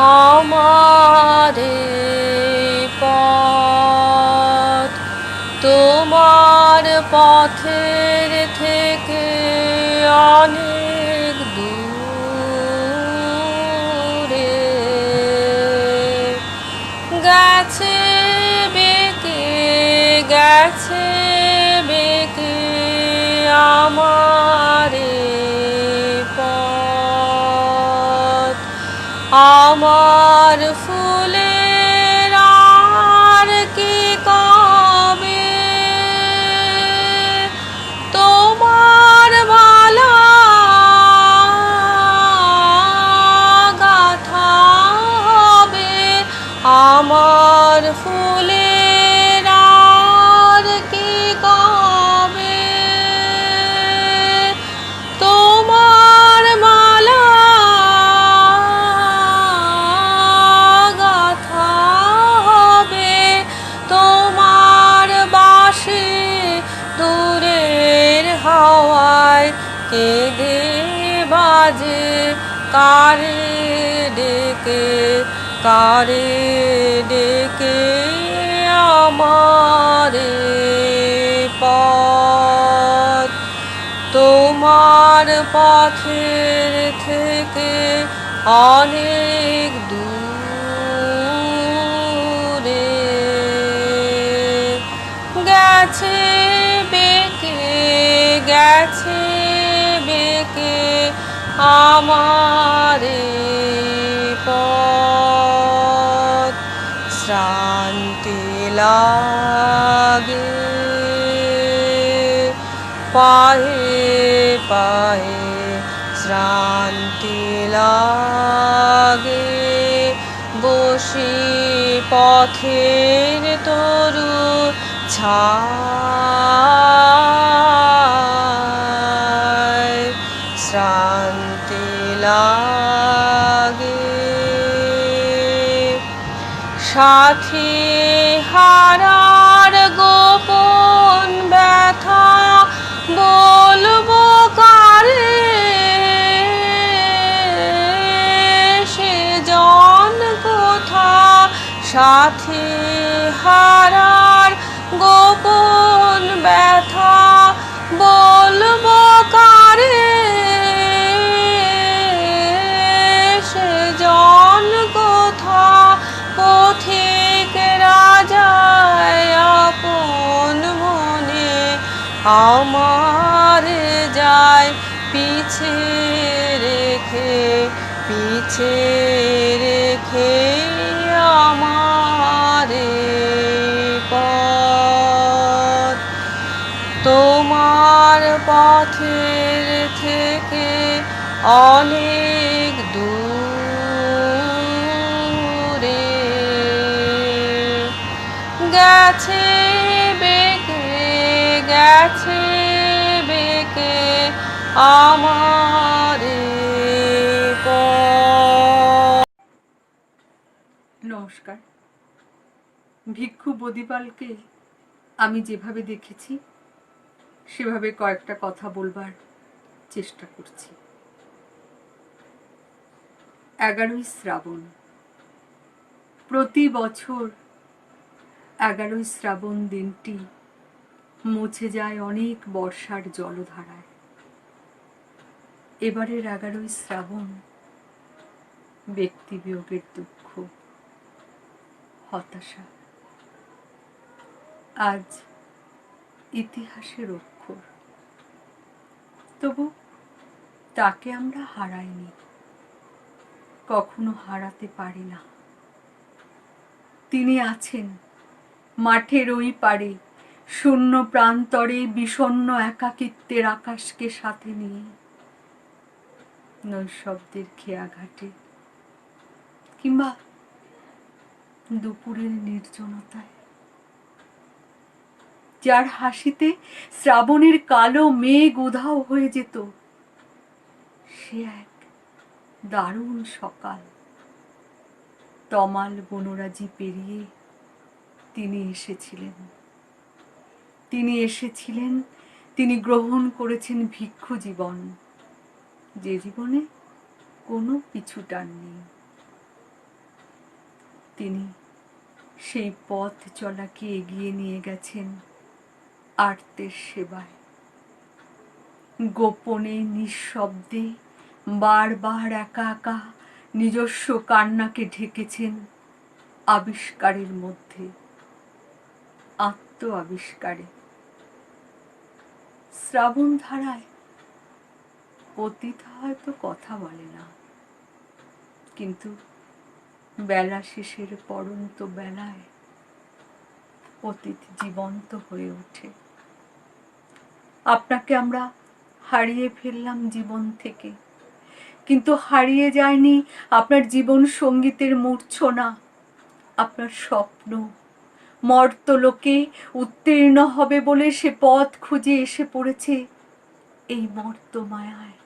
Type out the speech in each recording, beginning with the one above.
আমারে পথ তোমার পথের থেকে অনেক দূরে গেছে বেঁকে গেছে বেঁকে আমারে পথ আমার ফুলের আর কি কবে তোমার মালা গাঁথা হবে আমার ফুলের আর কি কবে তোমার মালা গাঁথা হবে তোমার বাঁশি দূরের হাওয়ায় কেঁদে বাজে কারে ডেকে আমারে পথ তোমার পথের থেকে অনেক দূরে গেছে বেঁকে গেছে বেঁকে আমারে পথ শ্রান্তি লাগে পায়ে পায়ে শ্রান্তি লাগে বসি পথের তরু ছায় শ্রান্তি লাগে সাথী হারার গোপন ব্যথা বলবো কারে সে জন কোথা সাথী হারার গোপন ব্যথা বলবো কারে সে জন কোথা পথিক রাজায় আপন মনে আমার যায় পিছে রেখে আমারে পথ তোমার পথের থেকে অনেক দূরে গেছে বেঁকে গেছে বেঁকে আমারে পথ। নমস্কার। ভিক্ষু বদিপালকে আমি যেভাবে দেখেছি সেভাবে কয়েকটা কথা বলবার চেষ্টা করছি। 11ই শ্রাবণ, প্রতি বছর 11ই শ্রাবণ দিনটি মুছে যায় অনেক বর্ষার জলধারায়। এবারের 11ই শ্রাবণ ব্যক্তি বিয়োগের দুঃখ, হতাশা, আজ ইতিহাসের অক্ষর। তবু তাকে আমরা হারাইনি, কখনো হারাতে পারি না। তিনি আছেন মাঠের ওই পারে, শূন্য প্রান্তরে, বিষণ্ণ একাকিত্বের আকাশকে সাথে নিয়ে, নৈশব্দের খেয়াঘাটে কিংবা দুপুরের নির্জনতায়, যার হাসিতে শ্রাবণের কালো মেঘ উধাও হয়ে যেত। সে এক দারুণ সকাল, তমাল বনরাজি পেরিয়ে তিনি এসেছিলেন। তিনি গ্রহণ করেছেন ভিক্ষু জীবন, যে জীবনে কোনো পিছুটান নেই। তিনি সেই পথ চলাকে এগিয়ে নিয়ে গেছেন আর্তের সেবায়। গোপনে নিঃশব্দে বারবার একা একা নিজস্ব কান্নাকে ঢেকেছেন আবিষ্কারের মধ্যে, আত্ম আবিষ্কারে। শ্রাবণ ধারায় অতীত হয়তো কথা বলে না, কিন্তু বেলা শেষের পড়ন্ত বেলায় অতীত জীবন্ত হয়ে ওঠে। আপনাকে আমরা হারিয়ে ফেললাম জীবন থেকে, কিন্তু হারিয়ে যায়নি আপনার জীবন সঙ্গীতের মূর্ছনা, আপনার স্বপ্ন। মর্তলোকে উত্তীর্ণ হবে বলে সে পথ খুঁজে এসে পড়েছে এই মর্ত মায়ায়,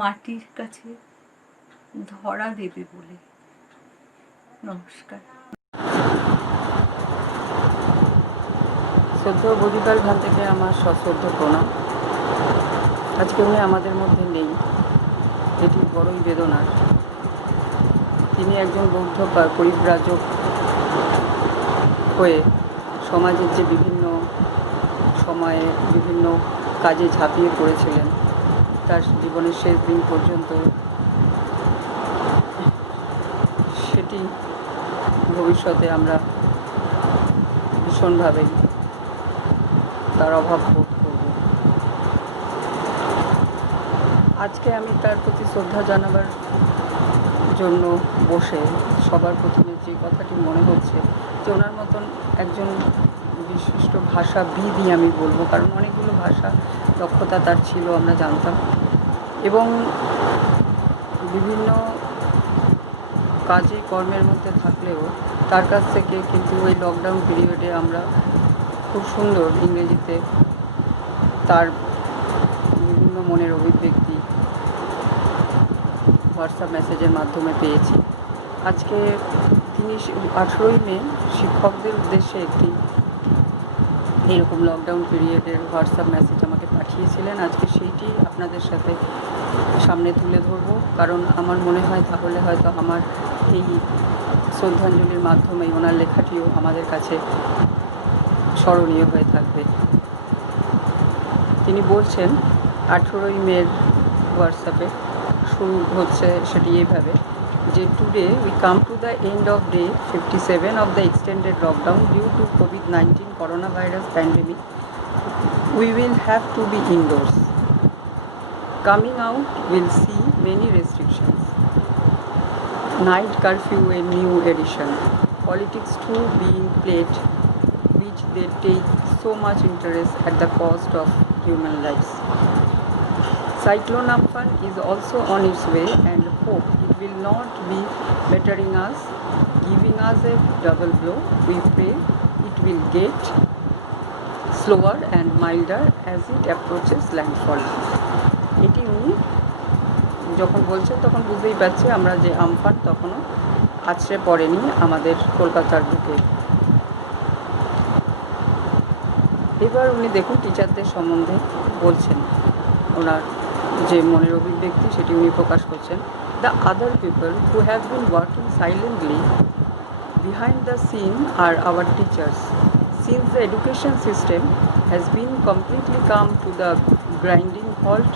মাটির কাছে ধরা দেবে বলে। নমস্কার। শ্রদ্ধেয় বদিপাল ভান থেকে আমার সশ্রদ্ধ প্রণাম। আজকে উনি আমাদের মধ্যে নেই, এটি বড়ই বেদনার। তিনি একজন বৌদ্ধ পরিব্রাজক হয়ে সমাজের যে বিভিন্ন সময়ে বিভিন্ন কাজে ঝাঁপিয়ে পড়েছিলেন, তার জীবনের শেষ দিন পর্যন্ত সেটি ভবিষ্যতে আমরা ভীষণভাবে তার অভাব বোধ করব। আজকে আমি তার প্রতি শ্রদ্ধা জানাবার জন্য বসে সবার প্রথমে যে কথাটি মনে হচ্ছে যে ওনার মতন একজন বিশিষ্ট ভাষাবিদই আমি বলবো, কারণ অনেকগুলো ভাষা দক্ষতা তার ছিল আমরা জানতাম, এবং বিভিন্ন কাজে কর্মের মধ্যে থাকলেও তার কাছ থেকে কিন্তু ওই লকডাউন পিরিয়ডে আমরা খুব সুন্দর ইংরেজিতে তার বিভিন্ন মনের অভিব্যক্তি হোয়াটসঅ্যাপ মেসেজের মাধ্যমে পেয়েছি। আজকে তিনি 18ই মে শিক্ষকদের উদ্দেশ্যে একটি এরকম লকডাউন পিরিয়ডের হোয়াটসঅ্যাপ মেসেজ আমাকে পাঠিয়েছিলেন। আজকে সেইটি আপনাদের সাথে সামনে তুলে ধরব, কারণ আমার মনে হয় তাহলে হয়তো আমার এই শ্রদ্ধাঞ্জলির মাধ্যমে ওনার লেখাটিও আমাদের কাছে স্মরণীয় হয়ে থাকবে। তিনি বলছেন 18ই মের হোয়াটসঅ্যাপে শুরু হচ্ছে সেটি এইভাবে যে today we come to the end of day 57 of the extended lockdown due to COVID-19 corona virus pandemic. We will have to be indoors. Coming out will see many restrictions. Night curfew a new edition. Politics too being played, which they take so much interest at the cost of human lives. Cyclone Amphan is also on its way and hope it will not be bettering us, giving us a double blow. We pray it will get slower and milder as it approaches landfall. এটি উনি যখন বলছেন তখন বুঝতেই পারছি আমরা যে Amphan তখনও আছড়ে পড়েনি আমাদের কলকাতার বুকে। এবার উনি দেখুন টিচারদের সম্বন্ধে বলছেন, ওনার যে মনের অভিব্যক্তি সেটি উনি প্রকাশ করছেন। The other people who have been working silently behind the scene are our teachers since the education system has been completely come to the grinding halt.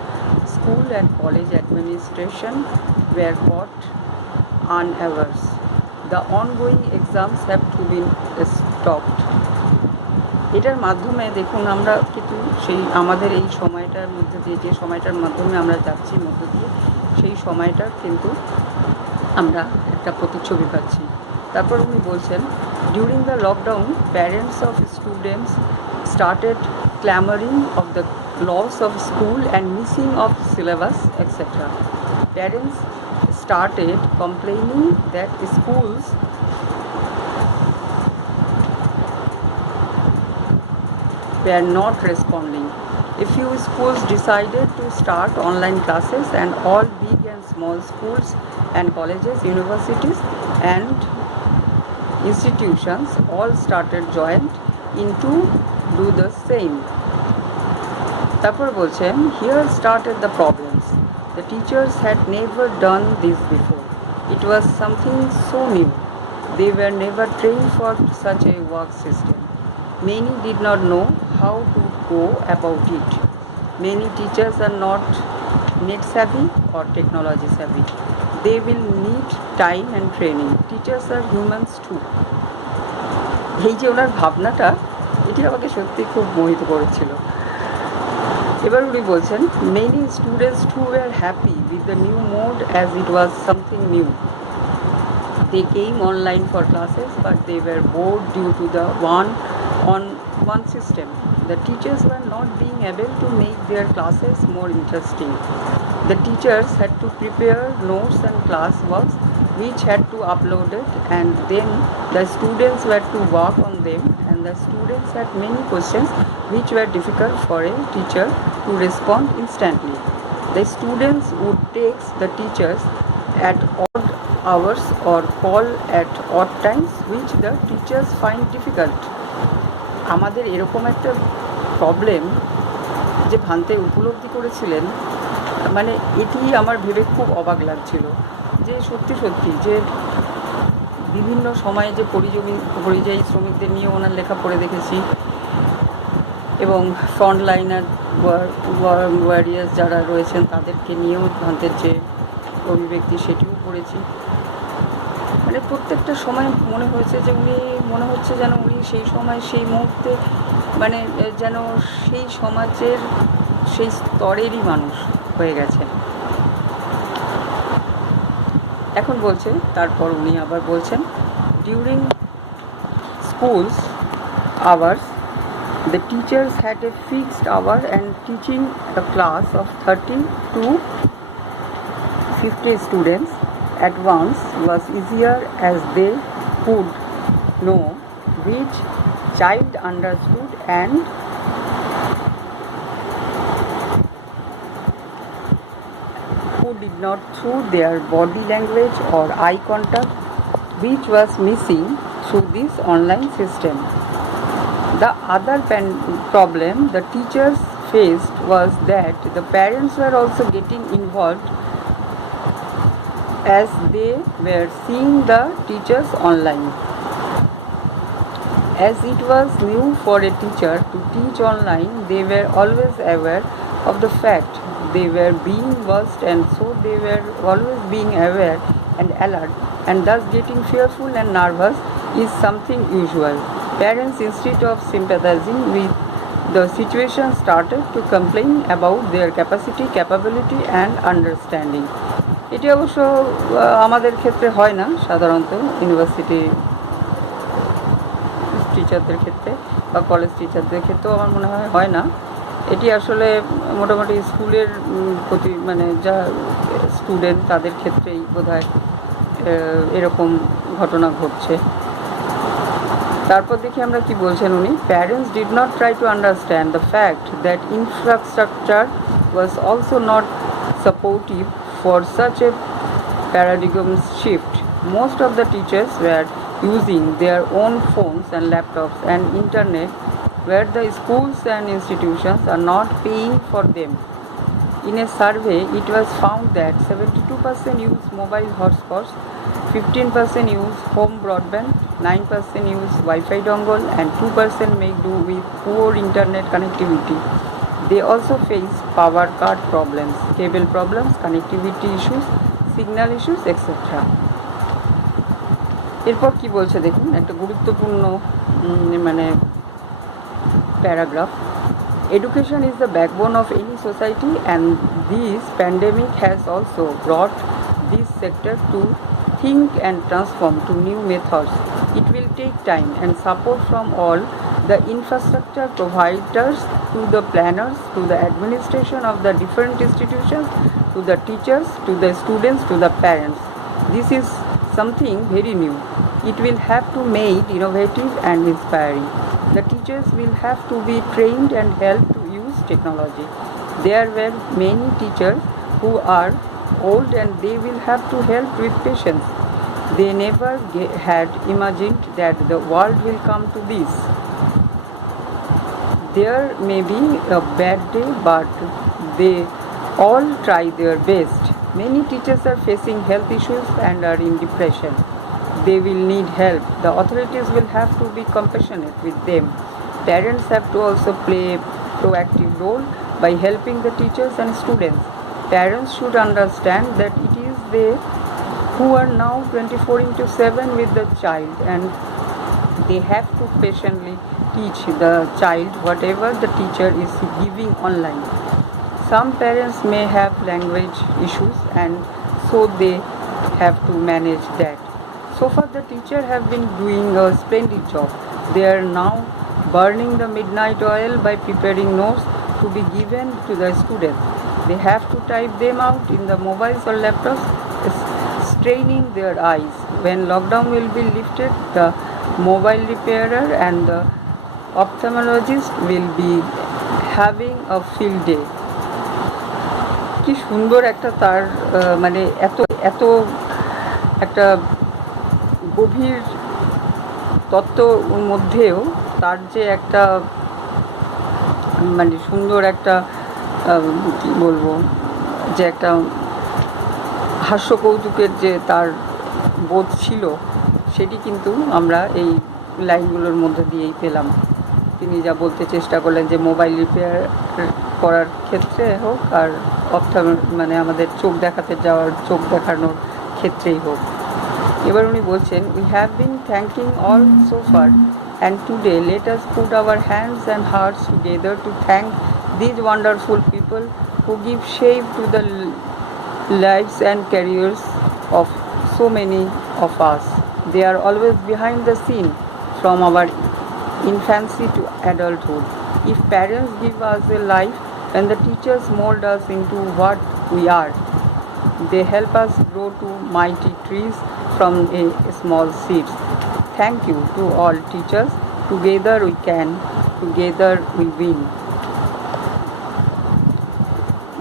School and college administration were caught unawares. The ongoing exams have to be stopped. এটার মাধ্যমে দেখুন আমরা কিন্তু সেই আমাদের এই সময়টার মধ্যে দিয়ে যে সময়টার মাধ্যমে আমরা যাচ্ছি মধ্য দিয়ে সেই সময়টার কিন্তু আমরা একটা প্রতিচ্ছবি পাচ্ছি। তারপর উনি বলছেন during the lockdown parents of students started clamoring of the loss of school and missing of syllabus, etc. Parents started complaining that schools were not responding. A few schools decided to start online classes and all big and small schools and colleges, universities and institutions all started joined into do the same. তারপর বলছেন here started the problems. The teachers had never done this before. It was something so new. They were never trained for such a work system. Many did not know how to go about it. Many teachers are not net savvy or technology savvy. They will need time and training. Teachers are humans too. এই যে ওনার ভাবনাটা, এটি আমাকে সত্যি খুব মোহিত করেছিল। এবার উনি বলছেন, many students who were happy with the new mode as it was something new. They came online for classes, but they were bored due to the one system. The teachers were not being able to make their classes more interesting. The teachers had to prepare notes and class works which had to upload it, and then the students were to work on them, and the students had many questions which were difficult for a teacher to respond instantly. The students would text the teachers at odd hours or call at odd times which the teachers find difficult. আমাদের এরকম একটা problem যে ভান্তে উপলব্ধি করেছিলেন, মানে এটি আমার ভেবে খুব অবাক লাগছিল যে সত্যি সত্যি যে বিভিন্ন সময়ে যে পরিযায়ী শ্রমিকদের নিয়ে ওনার লেখা পড়ে দেখেছি, এবং ফ্রন্ট লাইনার ওয়ারিয়ার্স যারা রয়েছেন তাদেরকে নিয়েও ভান্তের যে অভিব্যক্তি সেটিও পড়েছি। মানে প্রত্যেকটা সময় মনে হয়েছে যে উনি মনে হচ্ছে যেন উনি সেই সময় সেই মুহূর্তে মানে যেন সেই সমাজের সেই স্তরেরই মানুষ হয়ে গেছেন। এখন বলছে, তারপর উনি আবার বলছেন, during schools hours the teachers had a fixed hour, and teaching a class of 30 to 50 students at once was easier as they could know which child understood and who did not, through their body language or eye contact, which was missing through this online system. The other problem the teachers faced was that the parents were also getting involved as they were seeing the teachers online. As it was new for a teacher to teach online, they were always aware of the fact they were being watched, and so they were always being aware and alert, and thus getting fearful and nervous is something usual. Parents, instead of sympathizing with the situation, started to complain about their capability and understanding. এটি অবশ্য আমাদের ক্ষেত্রে হয় না, সাধারণত university টিচারদের ক্ষেত্রে বা কলেজ টিচারদের ক্ষেত্রেও আমার মনে হয় না। এটি আসলে মোটামুটি স্কুলের প্রতি মানে যা স্টুডেন্ট তাদের ক্ষেত্রেই বোধহয় এরকম ঘটনা ঘটছে। তারপর দেখি আমরা কি বলছেন উনি, parents did not try to understand the fact that infrastructure was also not supportive for such a paradigm shift. Most of the teachers were using their own phones and laptops and internet, where the schools and institutions are not paying for them. In a survey, it was found that 72% use mobile hotspots, 15% use home broadband, 9% use Wi-Fi dongle, and 2% make do with poor internet connectivity. They also face power cut problems, cable problems, connectivity issues, signal issues, etc. এরপর কি বলছে দেখুন, একটা গুরুত্বপূর্ণ মানে paragraph. Education is the backbone of any society, and this pandemic has also brought this sector to think and transform to new methods. It will take time and support from all the infrastructure providers, to the planners, to the administration of the different institutions, to the teachers, to the students, to the parents. This is something very new. It will have to made innovative and inspiring. The teachers will have to be trained and helped to use technology. There were many teachers who are old, and they will have to help with patience. They never had imagined that the world will come to this. There may be a bad day, but they all try their best. Many teachers are facing health issues and are in depression. they will need help, the authorities will have to be compassionate with them. Parents have to also play a proactive role by helping the teachers and students. Parents should understand that it is they who are now 24/7 with the child, and they have to patiently teach the child whatever the teacher is giving online. Some parents may have language issues, and so they have to manage that. So far the teacher have been doing a splendid job. They are now burning the midnight oil by preparing notes to be given to the students. They have to type them out in the mobiles or laptops, straining their eyes. When lockdown will be lifted, the mobile repairer and the ophthalmologist will be having a field day. কি সুন্দর একটা তার মানে এত এত একটা গভীর তত্ত্বর মধ্যেও তার যে একটা মানে সুন্দর একটা কি বলবো, যে একটা হাস্য কৌতুকের যে তার বোধ ছিল, সেটি কিন্তু আমরা এই লাইনগুলোর মধ্যে দিয়েই পেলাম। তিনি যা বলতে চেষ্টা করলেন যে মোবাইল রিপেয়ার করার ক্ষেত্রে হোক আর মানে আমাদের চোখ দেখাতে যাওয়ার চোখ দেখানোর ক্ষেত্রেই হোক। এবার উনি বলছেন, we have been thanking all so far and today let us put our hands and hearts together to thank these wonderful people who give shape to the lives and careers of so many of us. They are always behind the scene from our infancy to adulthood. If parents give us a life and the teachers mold us into what we are, they help us grow to mighty trees from a small seeds. Thank you to all teachers. Together we can, together we win.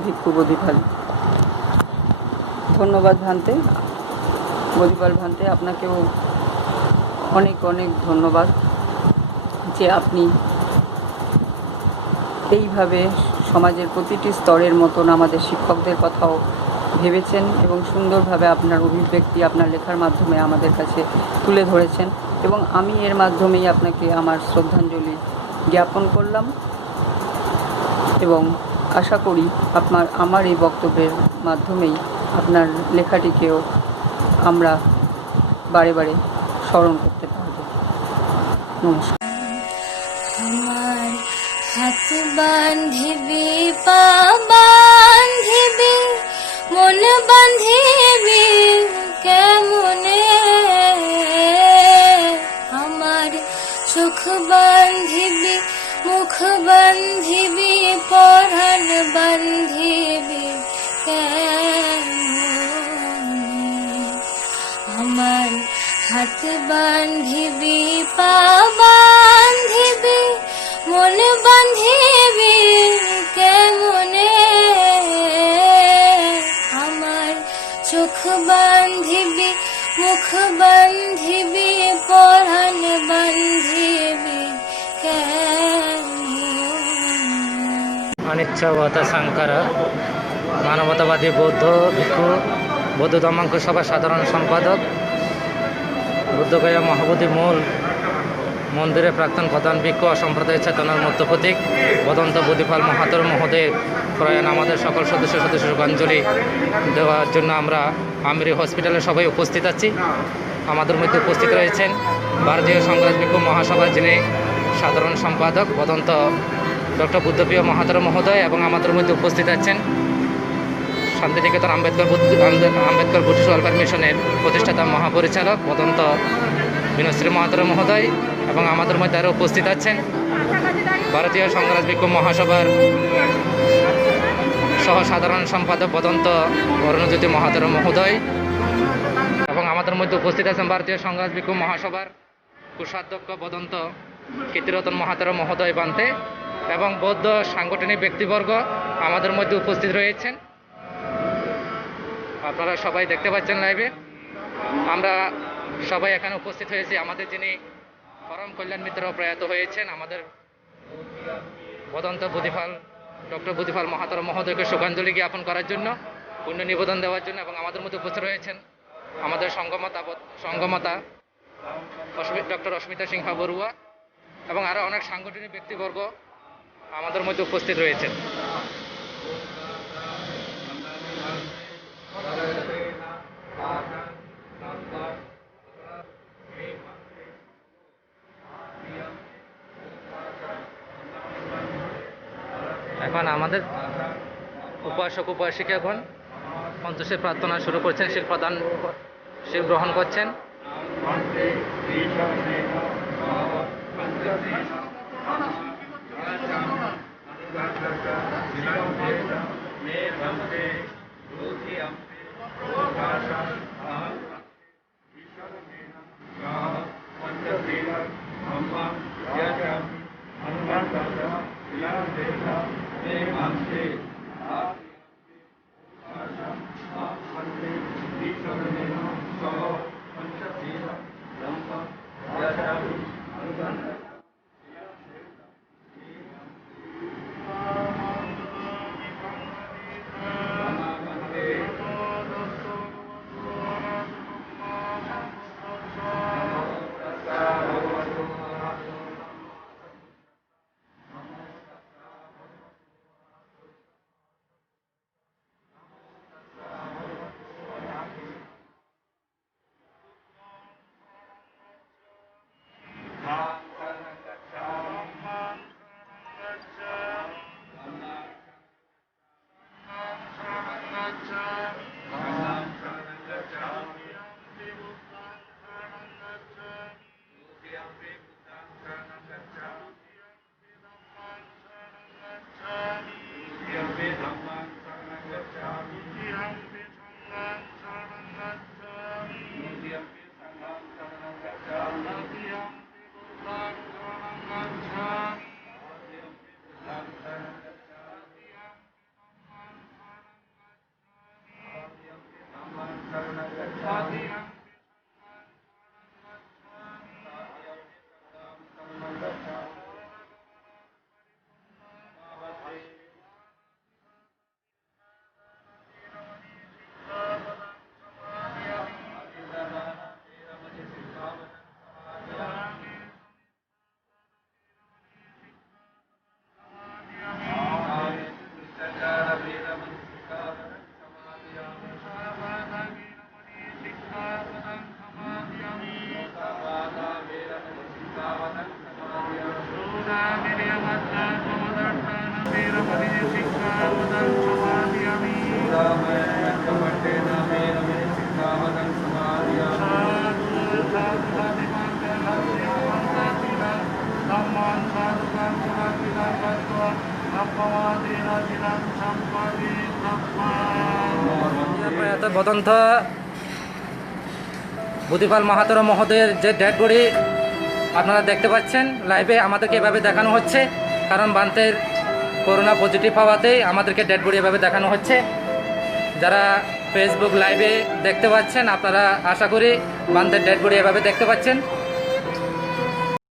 ভিক্ষু বদিপাল। ধন্যবাদ ভান্তে, বদিপাল ভান্তে, আপনাকেও অনেক অনেক ধন্যবাদ যে আপনি এইভাবে সমাজের প্রতিটি স্তরের মতন আমাদের শিক্ষকদের কথাও ভেবেছেন এবং সুন্দরভাবে আপনার অভিব্যক্তি আপনার লেখার মাধ্যমে আমাদের কাছে তুলে ধরেছেন, এবং আমি এর মাধ্যমেই আপনাকে আমার শ্রদ্ধাঞ্জলি জ্ঞাপন করলাম এবং আশা করি আমার এই বক্তব্যের মাধ্যমেই আপনার লেখাটিকেও আমরা বারে বারে স্মরণ করতে পারব। নমস্কার। আমার হাত বান্ধিবি, পা বান্ধিবি, মন বান্ধিবি কেমনে, আমার চোখ বান্ধিবি, মুখ বান্ধিবি, পরাণ বান্ধিবি কেমনে, আমার হাত বান্ধিবি, পা বান্ধিবি, মন বান্ধিবি কেমনে, আমার চোখ বান্ধিবি, মুখ বান্ধিবি, পরাণ বান্ধিবি কেমনে। অনিচ্ছাবতা শঙ্কর মানবতাবাদী বৌদ্ধ ভিক্ষু বৌদ্ধ ধর্মাঙ্ক সভার সাধারণ সম্পাদক, বুদ্ধগয়া মহাবোধি মূল মন্দিরের প্রাক্তন প্রধান ভিক্ষু, অসম্প্রদায় চেতনার মধ্য প্রতীক বদন্ত বুদ্ধিপাল মহাতর মহোদয়ের প্রয়াণ আমাদের সকল সদস্য শোকাঞ্জলি দেওয়ার জন্য আমরা আমিরি হসপিটালে সবাই উপস্থিত আছি। আমাদের মধ্যে উপস্থিত রয়েছেন ভারতীয় সংগ্রাম ভিক্ষু মহাসভার যিনি সাধারণ সম্পাদক বদন্ত ডক্টর বুদ্ধপ্রিয় মহাতর মহোদয়, এবং আমাদের মধ্যে উপস্থিত আছেন শান্তিনিকেতন আম্বেদকর বুদ্ধিস্ট ওয়েলফেয়ার মিশনের প্রতিষ্ঠাতা মহাপরিচালক বদন্ত বিনশ্রী মহাতর মহোদয়, এবং আমাদের মধ্যে আরও উপস্থিত আছেন ভারতীয় সংগ্রাম ভিক্ষু মহাসভার সহ সাধারণ সম্পাদক বদন্ত অরুণজ্যোতি মহাতর মহোদয়, এবং আমাদের মধ্যে উপস্থিত আছেন ভারতীয় সংগ্রাম ভিক্ষু মহাসভার কোষাধ্যক্ষ বদন্ত কীর্তিরতন মহাতর মহোদয় বান্তে, এবং বৌদ্ধ সাংগঠনিক ব্যক্তিবর্গ আমাদের মধ্যে উপস্থিত রয়েছেন। আপনারা সবাই দেখতে পাচ্ছেন লাইভে। আমরা সবাই এখানে উপস্থিত হয়েছি আমাদের যিনি পরম কল্যাণ মিত্র প্রয়াত হয়েছেন, আমাদের বদন্ত বুদ্ধিপাল ডক্টর বুদ্ধিপাল মহাতর মহোদয়কে শোকাঞ্জলি জ্ঞাপন করার জন্য, পুণ্য নিবেদন দেওয়ার জন্য, এবং আমাদের মধ্যে উপস্থিত রয়েছেন আমাদের সঙ্গমতা ডক্টর অস্মিতা সিংহ বড়ুয়া এবং আরও অনেক সাংগঠনিক ব্যক্তিবর্গ আমাদের মধ্যে উপস্থিত রয়েছেন। এখন আমাদের উপাসক উপাসিকাগণ পঞ্চশীল প্রার্থনা শুরু করছেন, শিল গ্রহণ করছেন। প্রয়াত বদন্ত বুদ্ধিপাল মাহাতোর মহোদয়ের যে ডেড বডি আপনারা দেখতে পাচ্ছেন লাইভে, আমাদেরকে এভাবে দেখানো হচ্ছে, কারণ বান্তের করোনা পজিটিভ হওয়াতেই আমাদেরকে ডেড বডি এভাবে দেখানো হচ্ছে। যারা ফেসবুক লাইভে দেখতে পাচ্ছেন আপনারা আশা করি বান্তের ডেড বডি এভাবে দেখতে পাচ্ছেন।